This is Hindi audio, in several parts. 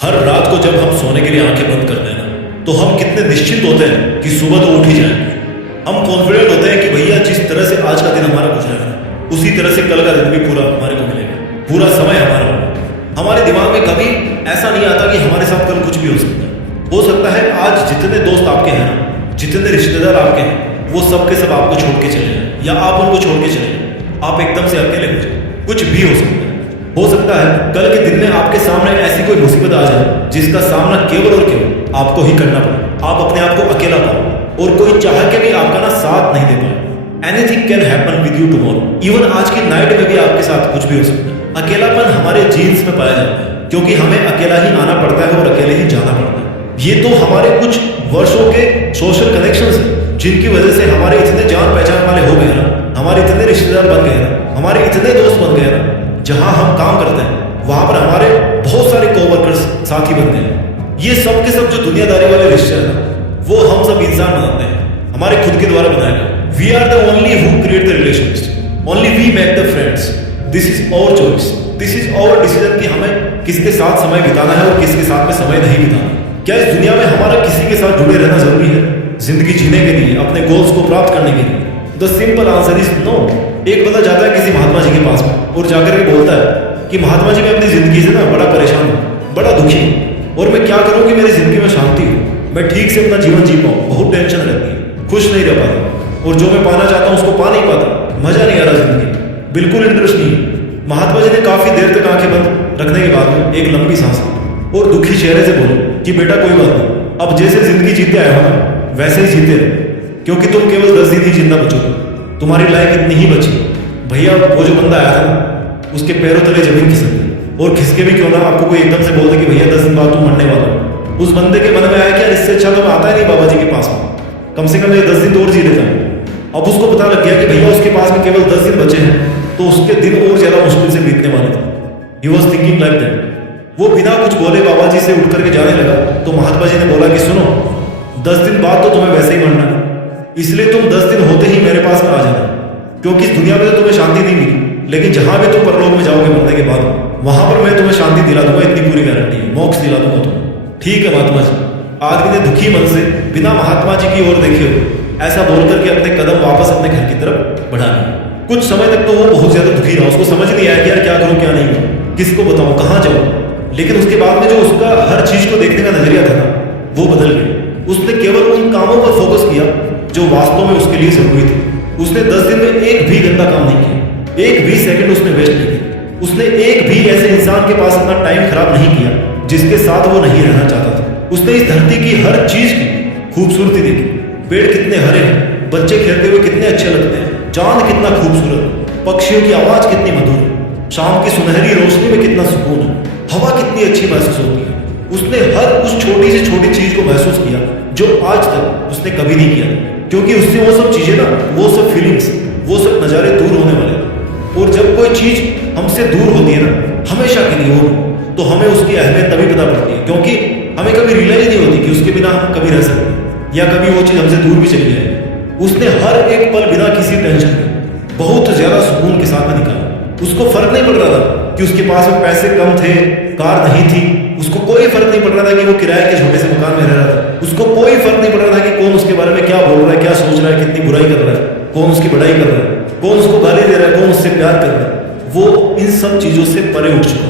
हर रात को जब हम सोने के लिए आंखें बंद करते हैं ना, तो हम कितने निश्चिंत होते हैं कि सुबह तो उठ ही जाएंगे। हम कॉन्फिडेंट होते हैं कि भैया जिस तरह से आज का दिन हमारा गुजरा है, उसी तरह से कल का दिन भी पूरा हमारे को मिलेगा, पूरा समय हमारा होगा। हमारे दिमाग में कभी ऐसा नहीं आता कि हमारे साथ कल कुछ भी हो सकता है। हो सकता है आज जितने दोस्त आपके हैं, जितने रिश्तेदार आपके हैं, वो सब के सब आपको छोड़ के चले जाए या आप उनको छोड़ के चले जाए, आप एकदम से अकेले हो जाए। कुछ भी हो सकता है। हो सकता है कल के दिन में आपके सामने ऐसी कोई मुसीबत आ जाए जिसका सामना केवल और केवल आपको ही करना पड़े। आप अपने आप को अकेला पाओ और कोई चाह के भी आपका ना साथ नहीं दे पाए। Anything can happen with you tomorrow. Even आज की नाइट में भी आपके साथ कुछ भी हो सकता है। अकेलापन हमारे जीन्स में पाया जाता है, क्योंकि हमें अकेला ही आना पड़ता है और अकेले ही जाना पड़ता है। ये तो हमारे कुछ वर्षों के सोशल कनेक्शंस हैं, जिनकी वजह से हमारे इतने जान पहचान वाले हो गए ना, हमारे इतने रिश्तेदार बन गए ना, हमारे इतने दोस्त बन गए ना। जहां हम काम करते हैं वहां पर हमारे बहुत सारे कोवर्कर्स साथी बन गए हैं। ये सब के सब जो दुनियादारी वाले रिश्ते हैं ना, वो हम सब इंसान बनाते हैं, हमारे खुद के द्वारा बनाए गए। We are the only who create the relations, only we make the friends. This is our choice, this is our decision कि हमें किसके साथ समय बिताना है और किसके साथ में समय नहीं बिताना। क्या इस दुनिया में हमारा किसी के साथ जुड़े रहना जरूरी है जिंदगी जीने के लिए, अपने गोल्स को प्राप्त करने के लिए? The simple answer is no. एक बंदा जाता है किसी महात्मा जी के पास में और जाकर के बोलता है कि महात्मा जी मैं अपनी जिंदगी से ना बड़ा परेशान हूँ, बड़ा दुखी हूँ, और मैं क्या करूँ कि मेरी जिंदगी में शांति हो, मैं ठीक से अपना जीवन जी पाऊँ। बहुत टेंशन रहती है, खुश नहीं रह पाता, और जो मैं पाना चाहता हूँ उसको पा नहीं पाता, मजा नहीं आ रहा जिंदगी, बिल्कुल इंटरेस्ट नहीं है। महात्मा जी ने काफी देर तक आंखें बंद रखने के बाद में एक लंबी सांस ली और दुखी चेहरे से बोले कि बेटा कोई बात नहीं, अब जैसे जिंदगी जीते आए हो ना वैसे ही जीते रहे, क्योंकि तुम केवल 10 दिन ही जिंदा बचोगे, तुम्हारी लाइफ इतनी ही बची। भैया वो जो बंदा आया था ना, उसके पैरों तले जमीन खिसक गई, और खिसके भी क्यों ना, आपको कोई एकदम से बोल दे कि भैया 10 दिन बाद तुम मरने वाला हो। उस बंदे के मन में आया कि यार इससे अच्छा तो मैं आता ही नहीं बाबा जी के पास में, कम से कम ये 10 दिन तो और जी लेता हूँ। अब उसको पता लग गया कि भैया उसके पास में केवल 10 दिन बचे हैं, तो उसके दिन और ज्यादा मुश्किल से बीतने वाले थे। He was thinking like that. वो बिना कुछ बोले बाबा जी से उठ करके जाने लगा, तो महात्मा जी ने बोला कि सुनो, 10 दिन बाद तो तुम्हें वैसे ही मरना है, इसलिए तुम 10 दिन होते ही मेरे पास में आ जाना, क्योंकि इस दुनिया में तो तुम्हें शांति नहीं मिली, लेकिन जहां भी तुम परलोक में जाओगे मरने के बाद, वहां पर मैं तुम्हें शांति दिला दूंगा, इतनी पूरी गारंटी है, मोक्ष दिला दूंगा तुम्हें। ठीक है महात्मा जी। आदमी ने दुखी मन से बिना महात्मा जी की ओर देखे ऐसा बोल करके अपने कदम वापस अपने घर की तरफ बढ़ा लिए। कुछ समय तक तो वो बहुत ज्यादा दुखी रहा, उसको समझ नहीं आया कि यार क्या करूं क्या नहीं करूं, किसको बताऊं, कहां जाऊं। लेकिन उसके बाद में जो उसका हर चीज को देखने का नजरिया था ना, वो बदल गया। उसने केवल उन कामों पर फोकस किया जो वास्तव में उसके लिए जरूरी थे। उसने 10 दिन में एक भी गंदा काम नहीं किया, एक भी सेकंड उसने वेस्ट नहीं किया। उसने एक भी ऐसे इंसान के पास अपना टाइम खराब नहीं किया जिसके साथ वो नहीं रहना चाहता था। उसने इस धरती की हर चीज की खूबसूरती देखी। पेड़ कितने हरे हैं, बच्चे खेलते हुए कितने अच्छे लगते हैं, चांद कितना खूबसूरत, पक्षियों की आवाज कितनी मधुर है, शाम की सुनहरी रोशनी में कितना सुकून है, हवा कितनी अच्छी महसूस होती है। उसने हर उस छोटी से छोटी चीज को महसूस किया जो आज तक उसने कभी नहीं किया, क्योंकि उससे वो सब चीजें ना, वो सब फीलिंग्स, वो सब नज़ारे दूर होने वाले। और जब कोई चीज हमसे दूर होती है ना, हमेशा के लिए हो, तो हमें उसकी अहमियत तभी पता पड़ती है, क्योंकि हमें कभी रियलाइज नहीं होती कि उसके बिना हम कभी रह सकते या कभी वो चीज हमसे दूर भी चली जाए। उसने हर एक पल बिना किसी टेंशन के बहुत ज्यादा सुकून के साथ में निकाला। उसको फर्क नहीं पड़ रहा था कि उसके पास में पैसे कम थे, कार नहीं थी, उसको कोई फर्क नहीं पड़ रहा था कि वो किराए के छोटे से मकान में रह रहा था, उसको कोई फर्क नहीं पड़ रहा था कि कौन उसके बारे में क्या बोल रहा है, क्या सोच रहा है, कितनी बुराई कर रहा है, कौन उसकी बड़ाई कर रहा है, कौन उसको गाली दे रहा है, कौन उससे प्यार कर रहा है। वो इन सब चीजों से परे उठ चुका।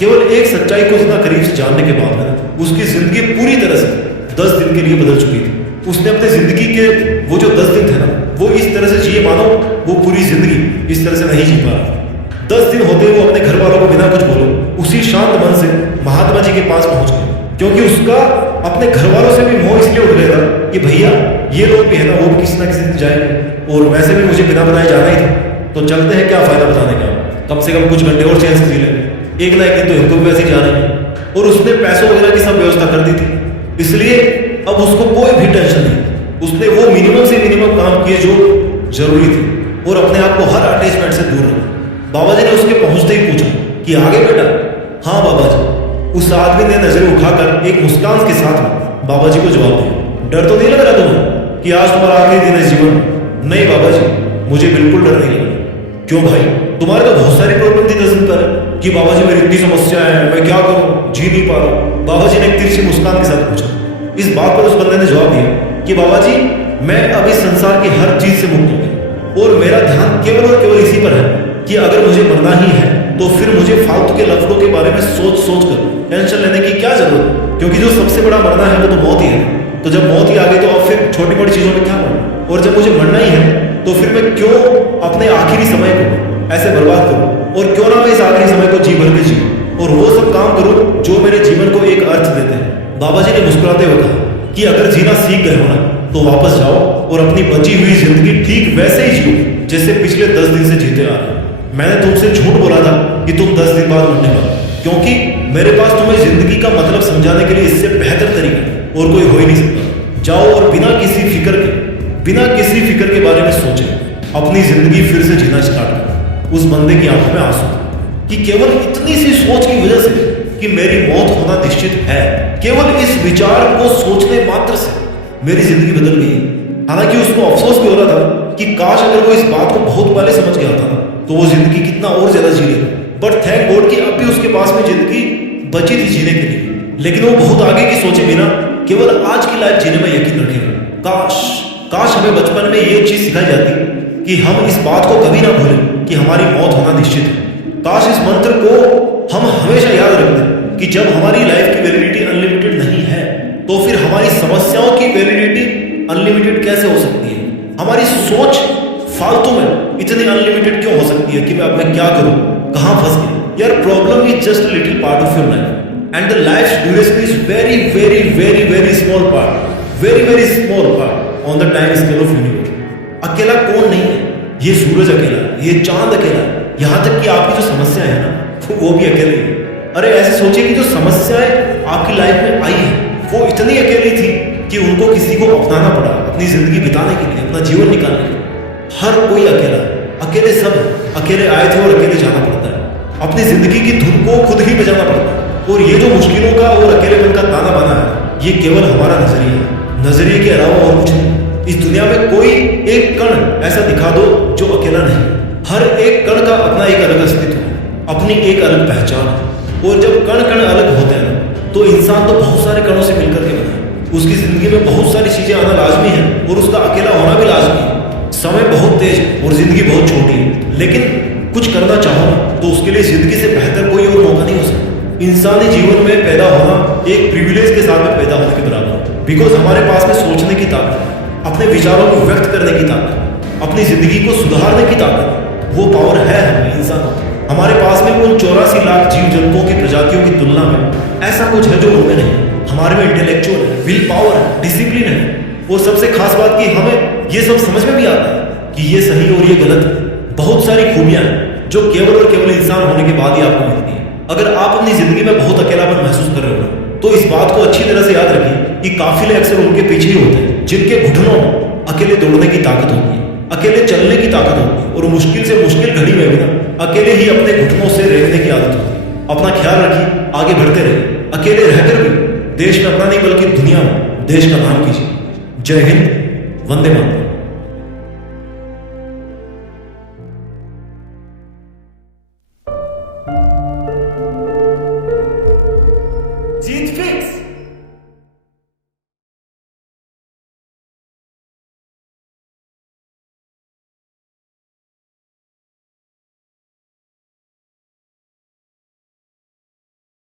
केवल एक सच्चाई को इतना करीब से जानने के बाद में उसकी जिंदगी पूरी तरह से 10 दिन के लिए बदल चुकी थी। उसने अपनी जिंदगी के वो जो 10 दिन थे ना, वो इस तरह से जिए मानो वो पूरी जिंदगी इस तरह से नहीं जी पा रहा। 10 दिन होते वो अपने घर वालों को बिना कुछ बोले उसी शांत मन से महात्मा जी के पास पहुंच गए, क्योंकि उसका अपने घर वालों से भी मोह इसलिए उठ गया था कि भैया ये लोग भी है ना, वो भी किसी ना किसी दिन जाएंगे, और वैसे भी मुझे बिना बताए जाना ही था, तो चलते हैं, क्या फायदा बताने का, कम से कम कुछ घंटे और चैन से जी लेंगे, एक ना एक दिन तो इनको भी वैसे ही जाना है। और उसने पैसों वगैरह की सब व्यवस्था कर दी थी, इसलिए अब उसको कोई भी टेंशन नहीं। उसने वो मिनिमम से मिनिमम काम किए जो जरूरी थे, और अपने आप को हर अटैचमेंट से दूर रखा। बाबा जी ने उसके पहुंचते ही पूछा कि आगे बेटा? हाँ बाबा जी। उस आदमी ने नजरें उठाकर एक मुस्कान के साथ बाबा जी को जवाब दिया, डर तो नहीं लग रहा तुम्हें कि आज तुम्हारा आखिरी दिन है जीवन? नहीं बाबा जी, मुझे बिल्कुल डर नहीं लगा। क्यों भाई? तुम्हारे तो बहुत सारी प्रॉब्लम थी 10 दिन पहले कि बाबा जी मेरी इतनी समस्या है, मैं क्या करूं, जी नहीं पा रहा हूँ। बाबा जी ने एक तिरछी मुस्कान के साथ पूछा। इस बात पर उस बंदे ने जवाब दिया कि बाबा जी, मैं अब इस संसार की हर चीज से मुक्त हो गया और मेरा ध्यान केवल और केवल इसी पर है कि अगर मुझे मरना ही है तो फिर मुझे फालतू के लफ्जों के बारे में सोच सोच कर टेंशन लेने की क्या जरूरत है, क्योंकि जो सबसे बड़ा मरना है वो तो मौत ही है। तो जब मौत ही आ गई तो अब फिर छोटी मोटी चीजों में क्या मरना, और जब मुझे मरना ही है तो फिर मैं क्यों अपने आखिरी समय को ऐसे बर्बाद करूं, और क्यों ना मैं इस आखिरी समय को जी भर के जीऊं और वो सब काम करूं जो मेरे जीवन को एक अर्थ देते हैं। बाबा जी ने मुस्कुराते हुए कहा कि अगर जीना सीख गए हो ना तो वापस जाओ और अपनी बची हुई जिंदगी ठीक वैसे ही जियो जैसे पिछले 10 दिन से जीते आ रहे हो। मैंने तुमसे झूठ बोला था कि तुम 10 दिन बाद मरने वाले, क्योंकि मेरे पास तुम्हें जिंदगी का मतलब समझाने के लिए इससे बेहतर तरीका और कोई हो ही नहीं सकता। जाओ और बिना किसी फिक्र के बारे में सोचे अपनी जिंदगी फिर से जीना स्टार्ट करो। उस बंदे की आंखों में आंसू कि केवल इतनी सी सोच की वजह से कि मेरी मौत होना निश्चित है, केवल इस विचार को सोचने मात्र से मेरी जिंदगी बदल गई। हालांकि उसको अफसोस भी हो रहा था कि काश अगर वो इस बात को बहुत पहले समझ गया था तो वो जिंदगी कितना और ज्यादा जी लेता। बट थैंक गॉड कि अब भी उसके पास में जिंदगी बची थी जीने के लिए, लेकिन वो बहुत आगे की सोचे बिना केवल आज की लाइफ जीने में यकीन रखेगा। काश हमें बचपन में ये चीज सिखाई जाती कि हम इस बात को कभी ना भूलें कि हमारी मौत होना निश्चित है। काश इस मंत्र को हम हमेशा याद रख दें कि जब हमारी लाइफ की वैलिडिटी अनलिमिटेड नहीं है तो फिर हमारी समस्याओं की वैलिडिटी अनलिमिटेड कैसे हो सकती है। हमारी सोच फालतू में इतनी अनलिमिटेड क्यों हो सकती है कि मैं अब मैं क्या करूं, कहां फंस गया। यार problem is just little part of your life and the life duration is very very very very small part, very small part on the time scale of universe. अकेला कौन नहीं है, ये सूरज अकेला, ये चांद अकेला, यहां तक कि आपकी जो समस्या है ना वो भी अकेले है। अरे ऐसे सोचिए कि जो समस्याएं आपकी लाइफ में आई है वो इतनी अकेली थी कि उनको किसी को अपनाना पड़ा अपनी जिंदगी बिताने के लिए, अपना जीवन निकालने के लिए। हर कोई अकेला, अकेले सब अकेले आए थे और अकेले जाना पड़ता है। अपनी जिंदगी की धुन को खुद ही बजाना पड़ता है। और ये जो मुश्किलों का और अकेलेपन का ताना बाना है ये केवल हमारा नजरिया है, नजरिए के अलावा और कुछ नहीं। इस दुनिया में कोई एक कण ऐसा दिखा दो जो अकेला नहीं। हर एक कण का अपना एक अलग अस्तित्व है, अपनी एक अलग पहचान है। और जब कण कण अलग होते हैं तो इंसान तो बहुत सारे कणों से मिलकर के बना है। उसकी जिंदगी में बहुत सारी चीजें आना लाजमी है और उसका अकेला होना भी लाजमी है। समय बहुत तेज और जिंदगी बहुत छोटी है, लेकिन कुछ करना चाहो तो उसके लिए जिंदगी से बेहतर कोई और मौका नहीं हो सकता। इंसानी जीवन में पैदा होना एक प्रिविलेज के साथ में पैदा होने के बराबर है, बिकॉज हमारे पास में सोचने की ताकत है, अपने विचारों को व्यक्त करने की ताकत, अपनी जिंदगी को सुधारने की ताकत, वो पावर है हमें इंसानों को। हमारे पास में उन 84 लाख जीव जंतुओं की प्रजातियों की तुलना में ऐसा कुछ है जो उनमें नहीं। हमारे में इंटेलेक्चुअल है, विल पावर है, डिसिप्लिन है। और सबसे खास बात कि हमें ये सब समझ में भी आता है कि ये सही और ये गलत है। बहुत सारी खूबियां हैं जो केवल और केवल इंसान होने के बाद ही आपको मिलती है। अगर आप अपनी जिंदगी में बहुत अकेलापन महसूस कर रहे हो तो इस बात को अच्छी तरह से याद रखिए कि काफिले अक्सर उनके पीछे ही होते हैं जिनके घुटनों में अकेले दौड़ने की ताकत होती है, अकेले चलने की ताकत होती है, और मुश्किल से मुश्किल घड़ी में भी ना अकेले ही अपने घुटनों से रेंगने की आदत होती है। अपना ख्याल रखिए, आगे बढ़ते रहिए, अकेले रहकर भी देश में अपना नहीं बल्कि दुनिया में देश का नाम कीजिए। जय हिंद, वंदे मातरम। जीत फिक्स।